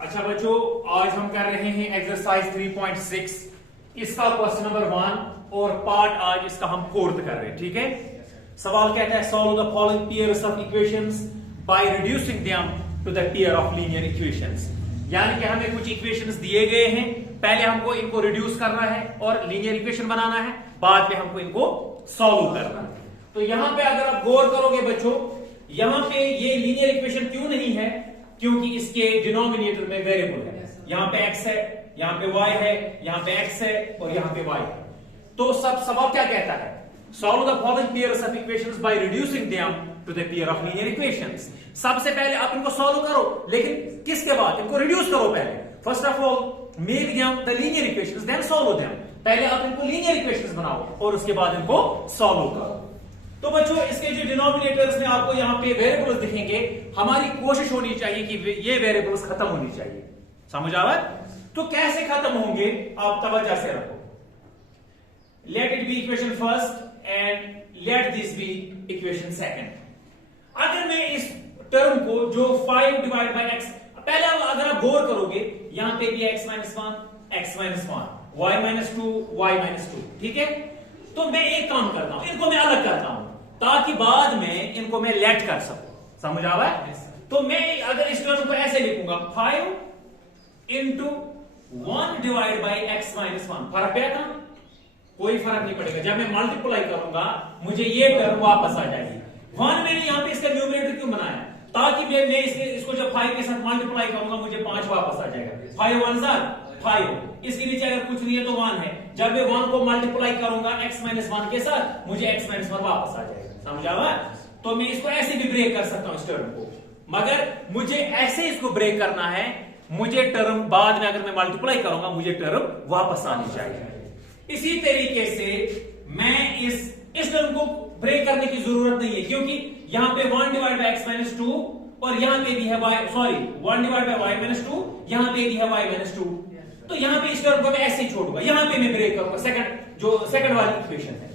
अच्छा बच्चों, आज हम कर रहे हैं एक्सरसाइज 3.6, इसका क्वेश्चन नंबर 1 और पार्ट आज इसका हम 4th कर रहे हैं। ठीक है, सवाल कहता है solve the following pairs of equations by reducing them to the pair of linear equations. यानी कि हमें कुछ इक्वेशंस दिए गए हैं, पहले हमको इनको रिड्यूस करना है और लीनियर इक्वेशन बनाना है, बाद में हमको इनको सॉल्व करना है। तो यहां पे अगर आप गौर करोगे बच्चों, यहां पे ये लीनियर इक्वेशन क्यों नहीं है? क्योंकि इसके डिनोमिनेटर में वेरिएबल है। यहां पे x है, यहां पे y है, यहां पे x है और यहां पे y है। तो सब सवाल क्या कहता है? Solve the following pairs of equations by reducing them to the pair of linear equations. सबसे पहले आप इनको सॉल्व करो, लेकिन किसके बाद? इनको रिड्यूस करो पहले। First of all make them the linear equations then solve them. पहले आप इनको लीनियर इक्वेशंस बनाओ और उसके बाद इनको सॉल्व करो। तो बच्चों, इसके जो डिनोमिनेटर्स में आपको यहाँ पे वेरिएबल्स दिखेंगे, हमारी कोशिश होनी चाहिए कि ये वेरिएबल्स खत्म होनी चाहिए। समझ आ रहा है? तो कैसे खत्म होंगे आप तवज्जो से रखो। Let it be equation first and let this be equation second. अगर मैं इस टर्म को जो 5 डिवाइड बाय x, पहले अगर आप गौर करोगे यहां पे भी x minus 1 y minus 2 y minus 2। ठीक है, तो मैं एक काम करता हूं, इनको मैं अलग करता हूं ताकि बाद में इनको मैं लेट कर सकूं। समझ आ रहा है? तो मैं अगर इस टर्म को ऐसे लिखूंगा 5 into 1 divide by x minus 1। फर्क पड़ेगा? कोई फर्क नहीं पड़ेगा। जब मैं मल्टीप्लाई करूंगा मुझे ये टर्म वापस आ जाएगी। 1 मैंने यहां पे इसका न्यूमरेटर क्यों बनाया? ताकि मैं इसको जब 5 के साथ मल्टीप्लाई करूंगा मुझे 5 वापस आ जाएगा। 5 1 5। इसके नीचे अगर कुछ नहीं है तो 1 है। जब मैं 1 को मल्टीप्लाई करूंगा x माइनस 1 के साथ, मुझे x माइनस 1 वापस आ जाएगा। समझ आ रहा है? तो मैं इसको ऐसे भी ब्रेक कर सकता हूं इस टर्म को, मगर मुझे ऐसे इसको ब्रेक करना है। मुझे टर्म बाद में अगर मैं मल्टीप्लाई करूंगा मुझे टर्म वापस आनी चाहिए। इसी तरीके से मैं इस टर्म को ब्रेक करने की जरूरत नहीं है, क्योंकि यहां पे 1 डिवाइड बाय x माइनस 2 और यहां पे भी है y, sorry 1 divide by y minus 2, यहां पे भी है y माइनस 2। तो यहां पे इस टर्म को मैं ऐसे ही छोड़ूंगा, यहां पे मैं ब्रेक करूंगा। सेकंड वाली इक्वेशन है,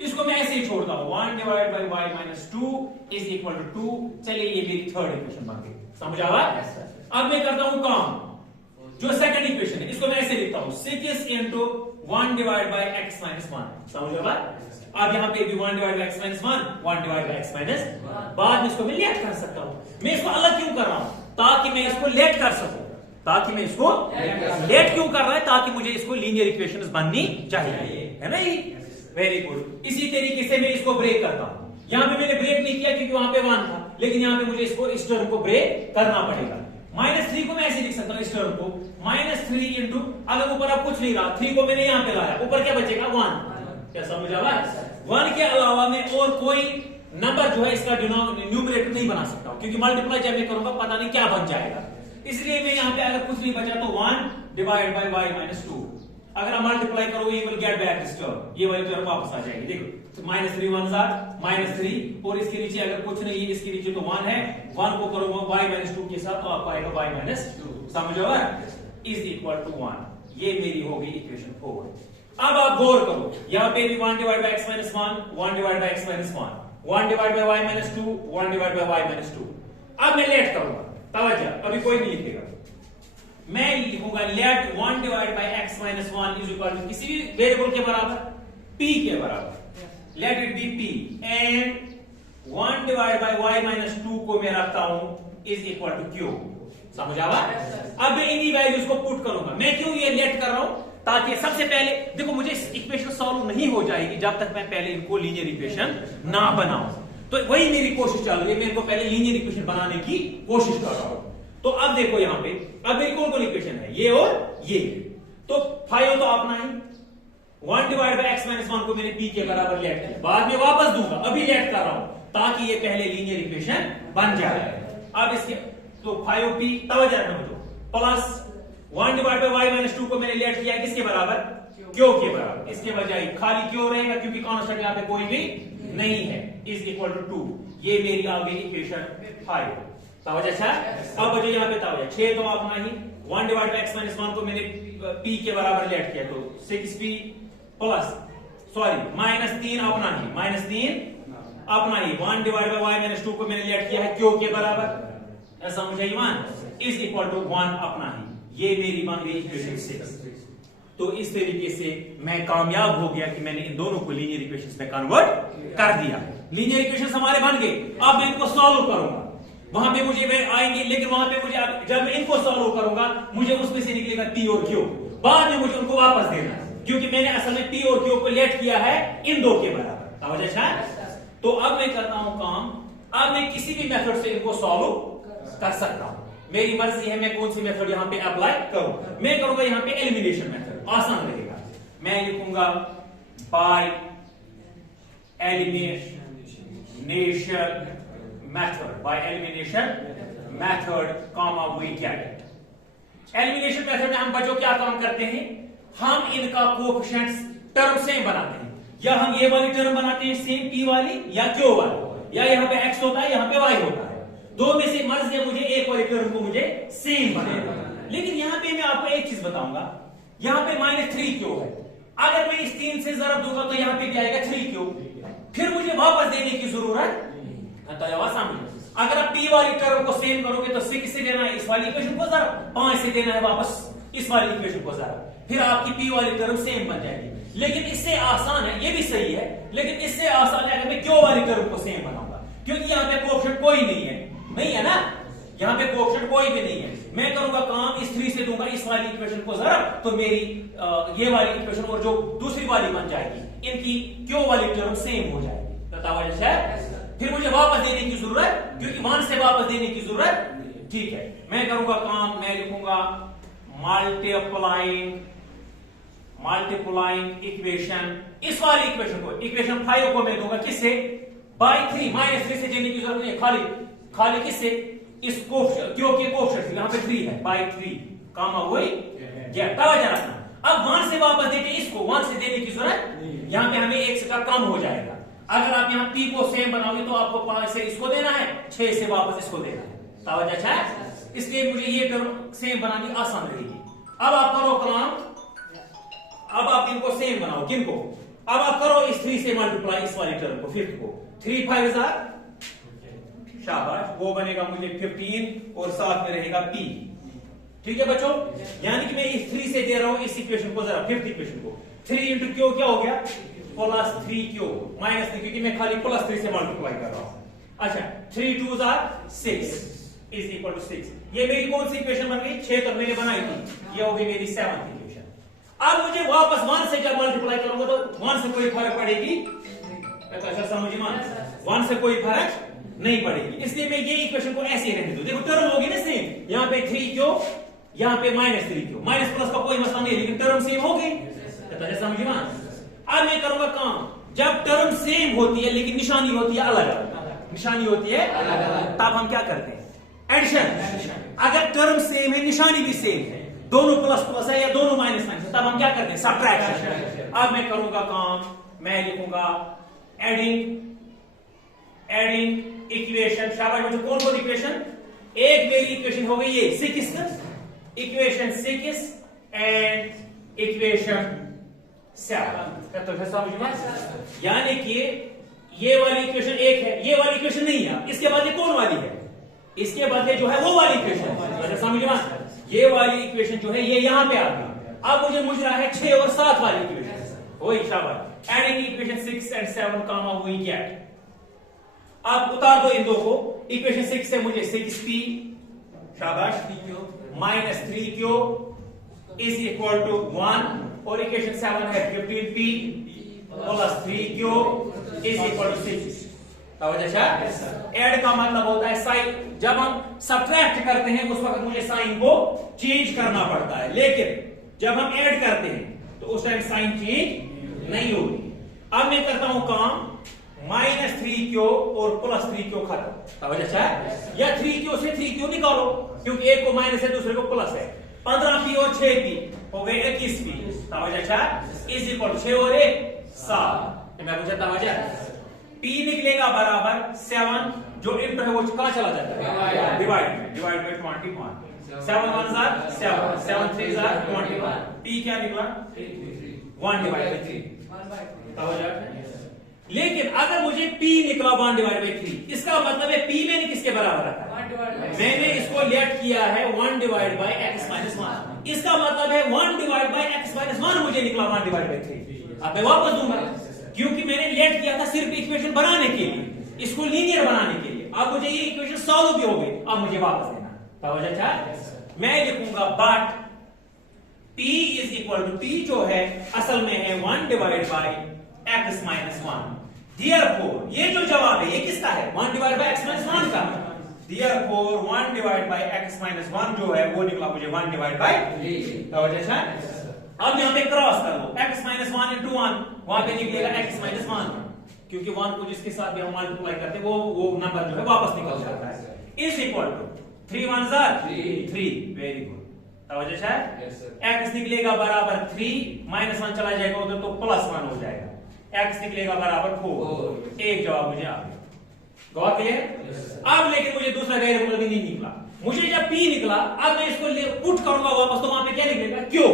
इसको मैं ऐसे ही छोड़ता हूं। 1 divide by y minus 2 is equal to 2। चलिए, ये मेरी थर्ड इक्वेशन बन गई। समझ आ रहा है? अब मैं करता हूं काम, जो सेकंड इक्वेशन है इसको मैं ऐसे लिखता हूं 6 into 1 divide by x minus 1। समझ आ रहा है? अब यहां पे भी 1 divide by x minus 1 divide by x minus 1। बाद में इसको मैं लेट कर सकता हूं। मैं इसको अलग क्यों कर रहा हूं? ताकि मैं इसको लेट कर सकूं। ताकि मैं इसको लेट क्यों कर रहा है? ताकि मुझे इसको लीनियर इक्वेशंस बननी चाहिए, है ना? ये वेरी गुड। इसी तरीके से मैं इसको ब्रेक करता हूं। यहां पे मैंने ब्रेक नहीं किया क्योंकि वहां पे 1 था, लेकिन यहां पे मुझे इसको इस टर्म को ब्रेक करना पड़ेगा। -3 को मैं ऐसे लिख सकता हूं, इस टर्म को -3 इंटू, अगर ऊपर अब कुछ नहीं रहा, 3 को मैंने यहां पे लाया, ऊपर क्या बचेगा? 1। क्या समझ आ रहा है? 1 के अलावा मैं और कोई नंबर जो है इसका न्यूमरेटर नहीं बना सकता, क्योंकि मल्टीप्लाई जब मैं करूंगा पता नहीं क्या बन जाएगा। इसलिए मैं यहां पे अगर कुछ नहीं बचा तो 1 डिवाइड बाय y माइनस 2। अगर आप मल्टीप्लाई करोगे you will get back this term, ये वाली टर्म वापस आ जाएगी। देखो, तो -3 1 -3 और इसके नीचे अगर कुछ नहीं है, इसके नीचे तो 1 है। 1 को करोगे y माइनस 2 के साथ तो आपको आएगा y माइनस 2। समझ आ रहा है? Is equal to 1। ये मेरी हो गई इक्वेशन 4। अब आप गौर करो, यहां पे भी 1 divide by x minus 1 divide by x minus 1 divide by y minus 2 1 divide by y minus 2। अब मैं लेट करूंगा, तवज्जो, अभी कोई नहीं लिखेगा। मैं लिखूंगा let 1 divide by x minus 1 is equal to किसी भी वेरिएबल के बराबर, p के बराबर। Let it be p and 1 divide by y minus 2 को मैं रखता हूं इज इक्वल टू q। समझ आ रहा है? अब मैं इन्हीं वैल्यूज को पुट करूंगा। मैं क्यों ये लेट कर रहा हूं? ताकि सबसे पहले देखो, मुझे इक्वेशन सॉल्व नहीं हो जाएगी जब तक मैं पहले इनको लीनियर इक्वेशन ना बनाऊं। तो वही मेरी कोशिश चल रही है, मैं इनको पहले लीनियर इक्वेशन बनाने की कोशिश कर रहा हूं। तो अब देखो यहां पे, अब मेरी कौन कौन इक्वेशन है? ये और ये। तो 5 तो अपना ही, 1 डिवाइड बाय x माइनस 1 को मैंने p के बराबर लेट किया, बाद में वापस दूंगा, अभी लेट कर रहा हूं ताकि ये पहले लीनियर इक्वेशन बन जाए। अब इसके तो 5p तवज्जो रखना बच्चों, plus 1 divide by y minus 2 को मैंने लेट किया किसके बराबर? q के बराबर। इसके बजाय खाली q रहेगा क्योंकि कांस्टेंट यहां पे कोई भी नहीं है। Is equal to 2। ये मेरी आ गई इक्वेशन 5। तवज्जो। अच्छा, अब बचे यहां पे तवज्जो, 6 तो अपना ही, 1 डिवाइड बाय x माइनस 1 को मैंने p के बराबर लेट किया तो 6p प्लस -3 अपना ही, -3 अपना ही, 1 डिवाइड बाय y माइनस 2 को मैंने लेट किया है q के बराबर। ऐसा मुझे ईमान इज इक्वल टू 1 अपना ही, ये मेरी बन गई इक्वेशन 6। तो इस तरीके से मैं कामयाब हो गया कि मैंने इन दोनों को लीनियर इक्वेशंस में कन्वर्ट कर दिया। लीनियर इक्वेशंस हमारे बन गए, अब मैं इनको सॉल्व करूंगा, वहां पे मुझे आएंगे, लेकिन वहां पे मुझे जब मैं इनको सॉल्व करूंगा मुझे उसमें से निकलेगा पी और क्यू, बाद में मुझे उनको वापस देना है, क्योंकि मैंने असल में पी और क्यू को लेट किया है इन दो के बराबर। तो अब मैं करता हूं काम, अब मैं किसी भी मेथड से इनको सॉल्व कर सकता हूं, मेरी मर्जी है मैं कौन सी मेथड यहां पे अप्लाई करूं। मैं करूंगा यहां पे एलिमिनेशन मेथड, आसान रहेगा। मैं लिखूंगा by elimination method, by elimination method comma we get. Elimination method में हम बच्चों क्या काम करते हैं, हम इनका कोएफिशिएंट्स टर्म सेम बनाते हैं, या हम ये वाली टर्म बनाते हैं सेम पी वाली या क्यू वाली, या यहाँ पे एक्स होता है यहाँ पे वाई होता है, दो में से मर्ज है मुझे एक वाली टर्म को मुझे सेम बनाना। लेकिन यहाँ पे मैं आपको एक चीज बताऊंगा, यहाँ पे -3 क्यू है, अगर मैं इस 3 से जरूर दूंगा तो यहाँ पे क्या आएगा 3 क्यू, फिर मुझे वापस देने की जरूरत। अगर आप पी वाली टर्म को सेम करोगे तो 6 से देना है इस वाली इक्वेशन को जरा, 5 से देना है वापस इस वाली इक्वेशन को जरा, फिर आपकी पी वाली टर्म सेम बन जाएगी। लेकिन इससे आसान है, ये भी सही है, लेकिन इससे आसान है अगर मैं क्यू वाली टर्म को सेम बनाऊंगा, क्योंकि यहाँ पे कोएफिशिएंट कोई नहीं है, नहीं है ना, यहाँ पे कोएफिशिएंट कोई भी नहीं है। मैं करूंगा काम, इस 3 से दूंगा इस वाली इक्वेशन को जरा, तो मेरी ये वाली इक्वेशन और जो दूसरी वाली बन जाएगी, इनकी क्यू वाली टर्म सेम हो जाएगी। फिर मुझे वापस देने की जरूरत, क्योंकि 1 से वापस देने की जरूरत, ठीक है। मैं करूंगा काम, मैं लिखूंगा मल्टीप्लाइंग इक्वेशन, इस वाली इक्वेशन को, इक्वेशन 5 को मैं दूंगा किससे, बाय 3, -3 से देने की जरूरत नहीं है, खाली किससे, इस क्यों के कोएफिशिएंट यहाँ पे 3 है, बाय 3 कामा वही गया, तवज्जो रखना। अब 1 से वापस देके इसको 1 से देने की जरूरत, यहाँ पे हमें 1 का कम हो जाएगा। अगर आप यहाँ पी को सेम बनाओगे तो आपको 5 से इसको देना है, 6 से वापस इसको देना है, तवज्जो है, इसलिए मुझे ये टर्म सेम बनानी आसान रहेगी। अब आप करो काम, अब आप इनको सेम बनाओ, किनको, अब आप करो इस 3 से मल्टीप्लाई इस वाली टर्म को, 5 को, 3 5 शाबाश, वो बनेगा मुझे 15 और साथ में रहेगा पी, ठीक है बच्चों। यानी कि मैं इस 3 से दे रहा हूं इस इक्वेशन को जरा, 5th इक्वेशन को, 3 इंटू क्यू क्या हो गया, +3q, -3 क्योंकि मैं खाली +3 से मल्टीप्लाई कर रहा हूं। अच्छा, 3 2s are 6 is equal to 6। ये मेरी कौन सी इक्वेशन बन गई, 6 तक मैंने बनाई थी, ये हो गई मेरी 7th इक्वेशन। अब मुझे वापस 1 से जब मल्टीप्लाई करूंगा तो 1 से कोई फर्क पड़ेगी, अच्छा समझिए, 1 से कोई फर्क नहीं पड़ेगी, इसलिए मैं ये इक्वेशन को ऐसे ही रहने दूं। देखो टर्म होगी ना सेम, यहाँ पे 3q, यहाँ पे -3q, माइनस प्लस का कोई मसला नहीं, लेकिन टर्म सेम हो गई, समझिए। अब मैं करूंगा काम, जब टर्म सेम होती है लेकिन निशानी होती है अलग अलग, निशानी होती है अलग अलग, तब हम क्या करते हैं, एडिशन। अगर टर्म सेम है, निशानी भी सेम है, दोनों प्लस है या दोनों माइनस है, तब हम क्या करते हैं, सब्ट्रैक्शन। अब मैं करूंगा काम, मैं लिखूंगा एडिंग इक्वेशन, शाबाश बच्चों, कौन कौन इक्वेशन, एक मेरी इक्वेशन हो गई ये 6, इक्वेशन 6 एंड इक्वेशन 7, तो समझ में, यानी कि ये वाली इक्वेशन 1 है, ये वाली इक्वेशन नहीं है, इसके बाद ये कौन वाली है, इसके बाद जो है वो वाली इक्वेशन, समझ में, ये वाली इक्वेशन जो है ये यहां पे आ गई। अब मुझे रहा है 6 और 7 वाली इक्वेशन, वही शाबाश, adding equation 6 and 7 comma we get. अब उतार दो इन दो को, इक्वेशन 6 से मुझे 6p शाबाश -3q इज इक्वल टू 1, और इक्वेशन 7 है 15p +3q is equal to 6। Add का मतलब होता है साइन, जब हम सब्ट्रैक्ट करते हैं उस वक्त मुझे साइन को चेंज करना पड़ता है, लेकिन जब हम ऐड करते हैं तो उस टाइम साइन चेंज नहीं होगी। अब मैं करता हूं काम, -3q और +3q खत्म, या 3q से 3q निकालो, क्योंकि एक को माइनस है दूसरे को प्लस है, 15p और 6p हो गए 21p, इज इक्वल 6 और 1 7, मैं पूछा तवज्जो, p निकलेगा बराबर 7, जो इंटू है वो कहां चला जाता है, डिवाइड में 21, 7 1s are 7, 7 3s are 21, p क्या निकला 1/3, तवज्जो। लेकिन अगर मुझे p निकला 1/3, इसका मतलब है p मैंने किसके बराबर रखा है, मैंने इसको लेट किया है 1 डिवाइड बाई x माइनस 1। इसका मतलब है 1 डिवाइड बाई x माइनस 1 मुझे निकला 1 डिवाइड बाई 3। अब मैं वापस दूंगा क्योंकि मैंने लेट किया था सिर्फ इक्वेशन बनाने के लिए, इसको लीनियर बनाने के लिए। अब मुझे ये इक्वेशन सॉल्व भी हो गई, अब मुझे वापस देना। मैं लिखूंगा but p is equal to, p जो है असल में है 1 divide by x minus 1। Therefore ये जो जवाब है ये किसका है? 1 डिवाइड बाई x माइनस 1 का। Therefore 1 divide by x minus 1 जो है वो निकला मुझे 1 डिवाइड बाई 3। अब यहाँ पे क्रॉस कर लो, x माइनस 1 इंटू 1, वहां पे निकलेगा x माइनस 1, क्योंकि 1 को जिसके साथ भी हम मल्टीप्लाई करते हैं वो नंबर जो है वापस निकल जाता है। Is equal to 3 1 3। Very good, x निकलेगा बराबर 3, माइनस 1 चला जाएगा उधर तो प्लस 1 हो जाएगा, x निकलेगा बराबर 4। एक जवाब मुझे आ गया। गौर क्लियर? अब लेकिन मुझे दूसरा वेरिएबल भी नहीं निकला। मुझे जब p निकला, अब मैं इसको पुट करूंगा वापस, तो वहां पे क्या निकलेगा? क्यों।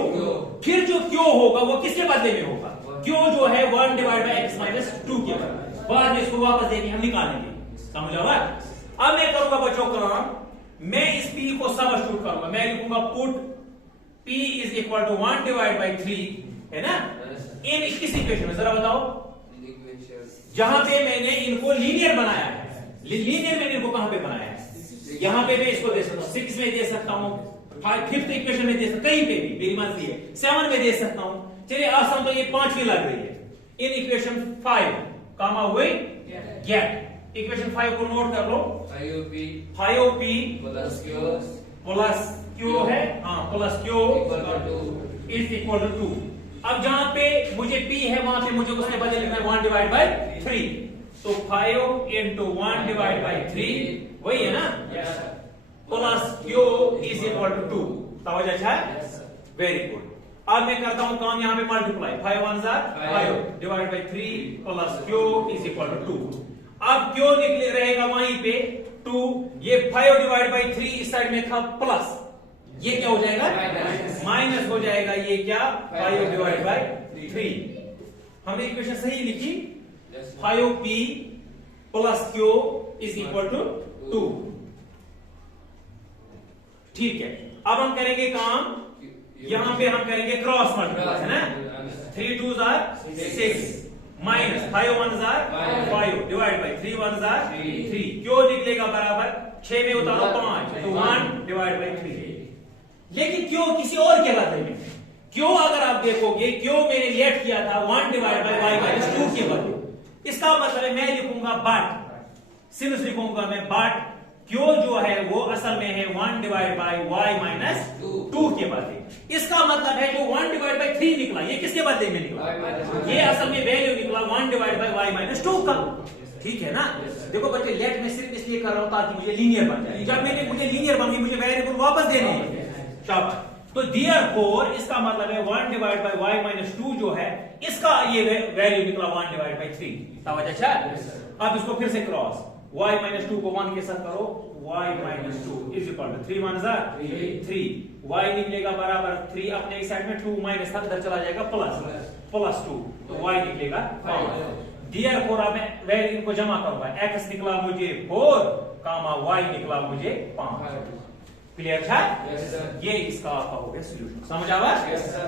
फिर जो क्यों होगा वो किसके बदले में होगा? क्यों जो है 1 डिवाइड बाई x माइनस 2 के बराबर। बाद में इसको वापस देके हम निकालेंगे, समझ आवा? अब मैं करूंगा बच्चों काम, मैं इस p को सब्स्टिट्यूट करूंगा। मैं लिखूंगा put p is equal to 1 divide by 3, है ना, इन किस इक्वेशन में? जरा बताओ, जहां पे मैंने इनको लीनियर बनाया है। लीनियर मैंने इनको कहां पे बनाया है? यहां पे मैं इसको दे सकता हूं, 6 में दे सकता हूं, 5th इक्वेशन में दे सकता हूं, कहीं पे भी मेरी मर्जी है, 7 में दे सकता हूं। चलिए आसान तो ये 5वीं लग रही है। इन इक्वेशन 5 कामा हुए गेट, इक्वेशन 5 को नोट कर लो। 5p प्लस q है, हाँ plus q is equal to 2। अब जहां पे मुझे p है वहां पे मुझे उसके बदले लिखना है 1 डिवाइड बाई 3, तो 5 इंटू 1 डिवाइड बाई 3 वही है ना, plus q is equal to 2। समझ अच्छा है? Very good. अब मैं करता हूं काम, यहां पे multiply, 5 1 5 divide by 3 plus q is equal to 2। अब q निकले रहेगा वहीं पे 2, ये 5 डिवाइड बाई 3 इस साइड में था प्लस, ये क्या हो जाएगा? माइनस हो जाएगा। ये क्या? 5 डिवाइड बाई 3। हमने इक्वेशन सही लिखी, 5p plus q is equal to 2। ठीक है, अब हम करेंगे काम, यहां पे हम करेंगे क्रॉस मल्टीप्लाई, है ना। 3 2 6 माइनस 5 1 5 डिवाइड बाई 3 1 3। क्यों निकलेगा बराबर 6 में उतारो 5, तो 1 डिवाइड बाई 3। लेकिन क्यों किसी और के बदले में? क्यों अगर आप देखोगे, क्यों मैंने लेट किया था 1 डिवाइड बाई y माइनस 2 के बदले। इसका मतलब है मैं लिखूंगा बट, सिर्फ लिखूंगा मैं बट क्यों जो है वो असल में है 1 डिवाइड बाई y माइनस 2 के बदले। इसका मतलब है जो 1 डिवाइड बाई 3 निकला, ये किसके बदले में निकला? ये असल में वैल्यू निकला 1 डिवाइड बाई y माइनस 2 का। ठीक है ना? देखो बच्चे, लेट मैं सिर्फ इसलिए कर रहा हूं ताकि मुझे लीनियर बन जाए। जब मुझे लीनियर बन गई, मुझे वेरिएबल वापस देने हैं। शाबाश। तो therefore इसका मतलब है 1 डिवाइड बाई y माइनस 2 जो है इसका ये वैल्यू निकला 1 डिवाइड बाई 3। समझ अच्छा? अब इसको फिर से क्रॉस, y माइनस 2 को 1 के साथ करो, y minus 2 is equal to 3 1 3। y निकलेगा बराबर 3, अपने इस साइड में 2 माइनस था, इधर चला जाएगा प्लस 2, तो y निकलेगा 5। therefore अब मैं वैल्यू को जमा करूंगा, x निकला मुझे 4 कामा y निकला मुझे 5। क्लियर था? ये इसका आपका हो गया सॉल्यूशन। समझ आवा?